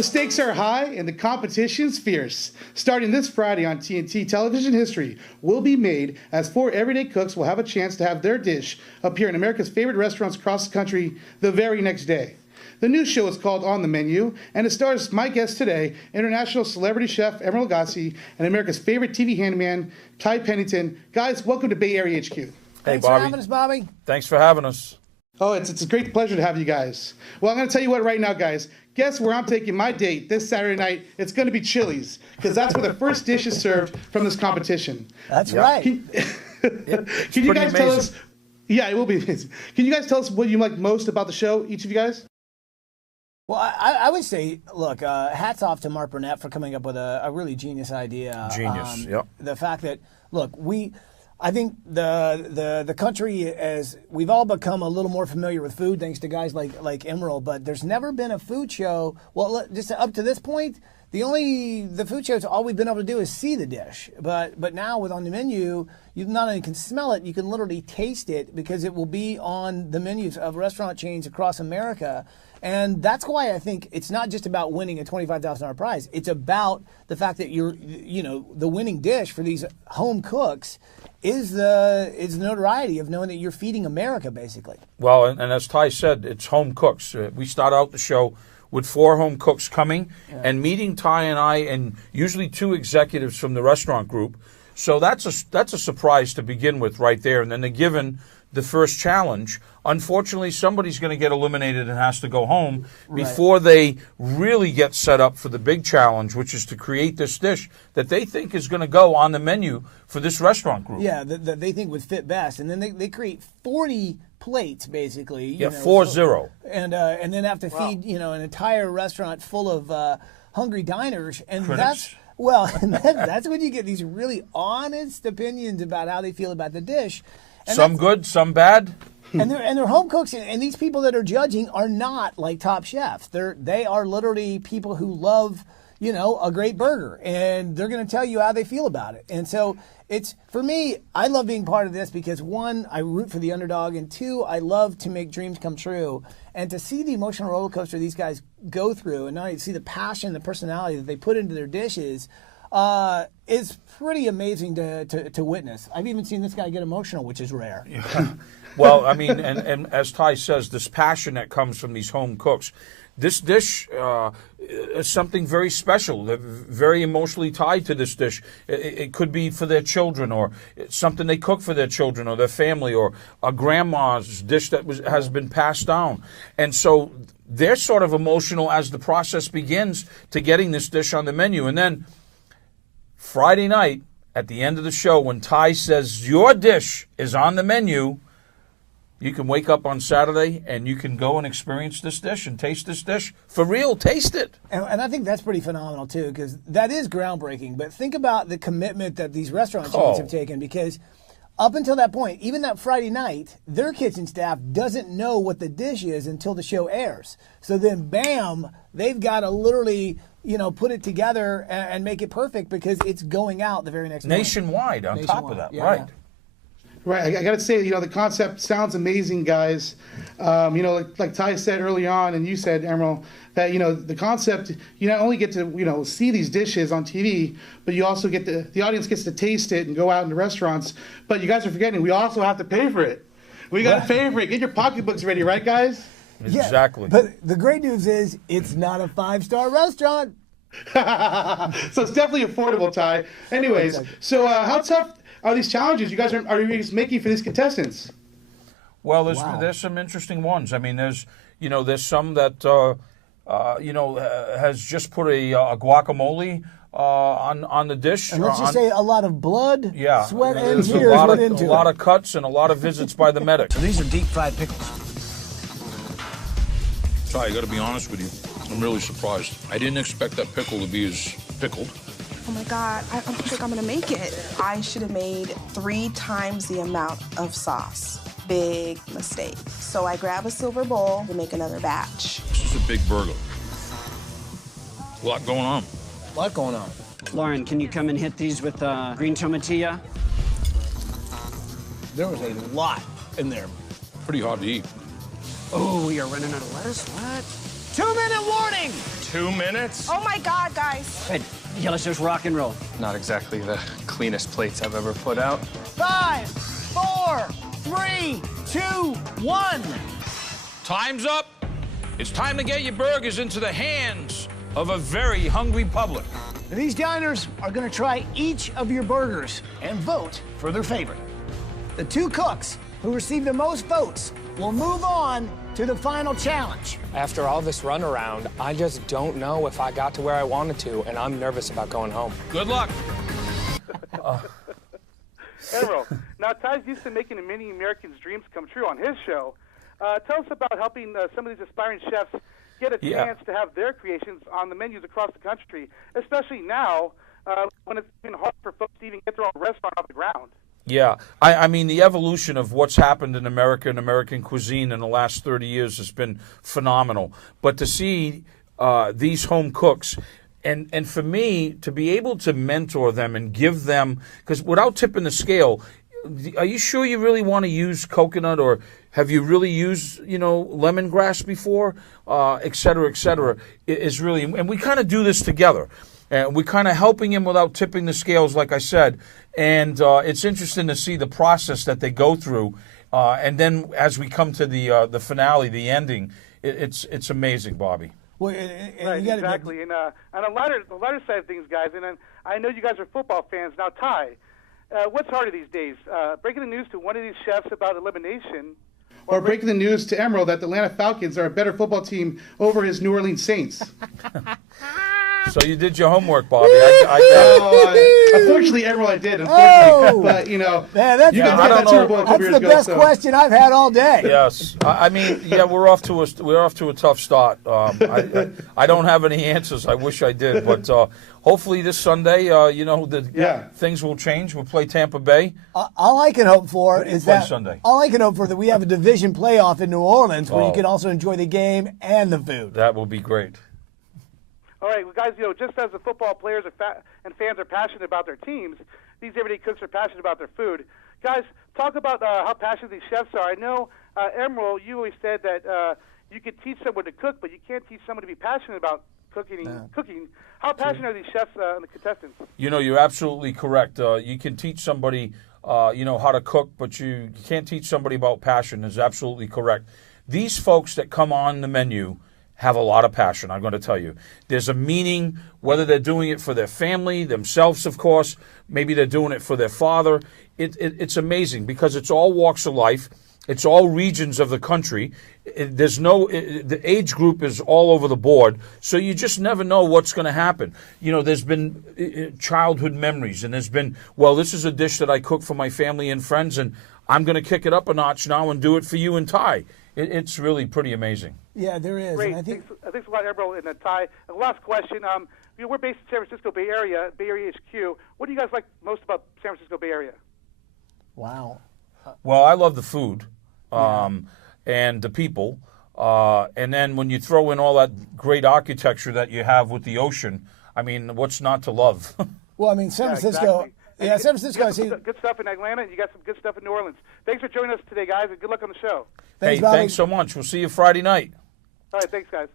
The stakes are high and the competition's fierce. Starting this Friday on TNT, television history will be made as 4 everyday cooks will have a chance to have their dish appear in America's favorite restaurants across the country the very next day. The new show is called On The Menu, and it stars my guest today, international celebrity chef Emeril Lagasse, and America's favorite TV handyman, Ty Pennington. Guys, welcome to Bay Area HQ. Hey, Thanks Bobby. for having us, Bobby. Thanks for having us. Oh, it's a great pleasure to have you guys. Well, I'm going to tell you what right now, guys. Guess where I'm taking my date this Saturday night? It's going to be Chili's, because that's where the first dish is served from this competition. That's right. Can you guys tell us? Yeah, it will be amazing. Can you guys tell us what you like most about the show, each of you guys? Well, I would say, look, hats off to Mark Burnett for coming up with a really genius idea. Genius, yep. The fact that, look, I think the country, as we've all become a little more familiar with food thanks to guys like Emeril, but there's never been a food show. Well, just up to this point, the food shows all we've been able to do is see the dish. But now with On The Menu, you not only can smell it, you can literally taste it because it will be on the menus of restaurant chains across America. And that's why I think it's not just about winning a $25,000 prize. It's about the fact that the winning dish for these home cooks is the notoriety of knowing that you're feeding America, basically. Well, and as Ty said, it's home cooks. We start out the show with 4 home cooks coming and meeting Ty and I, and usually 2 executives from the restaurant group. So that's a surprise to begin with right there. And then they're given the first challenge. Unfortunately, somebody's going to get eliminated and has to go home before they really get set up for the big challenge, which is to create this dish that they think is going to go on the menu for this restaurant group. Yeah, that they think would fit best. And then they create 40 plates, basically. Yeah, 4-0. And then have to feed an entire restaurant full of hungry diners. And Critics. that's when you get these really honest opinions about how they feel about the dish. And some good, some bad. And they're home cooks, and these people that are judging are not like top chefs. They are literally people who love, a great burger, and they're going to tell you how they feel about it. And so for me, I love being part of this because 1, I root for the underdog, and 2, I love to make dreams come true. And to see the emotional roller coaster these guys go through, and not only see the passion, the personality that they put into their dishes, is pretty amazing to witness. I've even seen this guy get emotional, which is rare. Well, I mean, and as Ty says, this passion that comes from these home cooks, this dish is something very special. They're very emotionally tied to this dish. It could be for their children, or it's something they cook for their children or their family, or a grandma's dish that has been passed down. And so they're sort of emotional as the process begins to getting this dish on the menu. And then Friday night, at the end of the show, when Ty says your dish is on the menu, you can wake up on Saturday and you can go and experience this dish and taste this dish. For real, taste it. And I think that's pretty phenomenal, too, because that is groundbreaking. But think about the commitment that these restaurant chains have taken, because up until that point, even that Friday night, their kitchen staff doesn't know what the dish is until the show airs. So then, bam, they've got to literally put it together and make it perfect because it's going out the very next morning. Nationwide, on top of that, yeah, right. Yeah. Right, I got to say, the concept sounds amazing, guys. Like Ty said early on, and you said, Emeril, that the concept, you not only get to see these dishes on TV, but you also get the audience gets to taste it and go out into restaurants. But you guys are forgetting, we also have to pay for it. We got to pay for it. Get your pocketbooks ready, right, guys? Yeah, exactly. But the great news is it's not a 5-star restaurant. So it's definitely affordable, Ty. Anyways, so how tough are these challenges you guys are making for these contestants? Well, there's some interesting ones. I mean, there's some that has just put a guacamole on the dish. And let's just say a lot of blood, sweat, and there's tears went into it. A lot of cuts and a lot of visits by the medic. So these are deep fried pickles. Ty, I got to be honest with you. I'm really surprised. I didn't expect that pickle to be as pickled. Oh my God, I don't think I'm gonna make it. I should have made 3 times the amount of sauce. Big mistake. So I grab a silver bowl to make another batch. This is a big burger. A lot going on. A lot going on. Lauren, can you come and hit these with green tomatilla? There was a lot in there. Pretty hard to eat. Oh, we are running out of lettuce. What? 2-minute warning! 2 minutes? Oh my God, guys. Hey, yeah, let's just rock and roll. Not exactly the cleanest plates I've ever put out. 5, 4, 3, 2, 1. Time's up. It's time to get your burgers into the hands of a very hungry public. These diners are going to try each of your burgers and vote for their favorite. The 2 cooks who receive the most votes will move on to the final challenge. After all this runaround, I just don't know if I got to where I wanted to, and I'm nervous about going home. Good luck. Emeril, now Ty's used to making many Americans' dreams come true on his show. Tell us about helping some of these aspiring chefs get a chance to have their creations on the menus across the country, especially now when it's been hard for folks to even get their own restaurant off the ground. Yeah, I mean, the evolution of what's happened in America and American cuisine in the last 30 years has been phenomenal. But to see these home cooks, and for me, to be able to mentor them and give them, because without tipping the scale, are you sure you really want to use coconut, or have you really used, lemongrass before, et cetera, is really, and we kind of do this together. And we're kind of helping him without tipping the scales, like I said. And it's interesting to see the process that they go through. And then as we come to the finale, the ending, it's amazing, Bobby. Well, right, exactly. And on the lighter side of things, guys, and I know you guys are football fans. Now, Ty, what's harder these days? Breaking the news to one of these chefs about elimination, or breaking the news to Emeril that the Atlanta Falcons are a better football team over his New Orleans Saints? So you did your homework, Bobby. Unfortunately, Emeril, I did. But Man, that's the best question I've had all day. Yes, I mean, we're off to a tough start. I don't have any answers. I wish I did, but hopefully this Sunday, things will change. We'll play Tampa Bay. All I can hope for is that Sunday. All I can hope for that we have a division playoff in New Orleans where you can also enjoy the game and the food. That will be great. All right, well, guys, just as the football players and fans are passionate about their teams, these everyday cooks are passionate about their food. Guys, talk about how passionate these chefs are. I know, Emeril, you always said that you could teach someone to cook, but you can't teach someone to be passionate about cooking. How passionate are these chefs and the contestants? You're absolutely correct. You can teach somebody, how to cook, but you can't teach somebody about passion. Is absolutely correct. These folks that come on the menu have a lot of passion, I'm going to tell you. There's a meaning, whether they're doing it for their family, themselves, of course, maybe they're doing it for their father. It's amazing because it's all walks of life. It's all regions of the country. The age group is all over the board, so you just never know what's going to happen. There's been childhood memories, and there's been, this is a dish that I cook for my family and friends, and I'm going to kick it up a notch now and do it for you and Ty. It's really pretty amazing. Yeah, there is. Great. Thanks a lot, Emeril and Ty. Last question. We're based in San Francisco Bay Area HQ. What do you guys like most about San Francisco Bay Area? Wow. Well, I love the food and the people. And then when you throw in all that great architecture that you have with the ocean, I mean, what's not to love? Well, I mean, San Francisco... Exactly. Yeah, San Francisco. You got some good stuff in Atlanta, and you got some good stuff in New Orleans. Thanks for joining us today, guys, and good luck on the show. Thanks, Bobby. Thanks so much. We'll see you Friday night. All right, thanks, guys.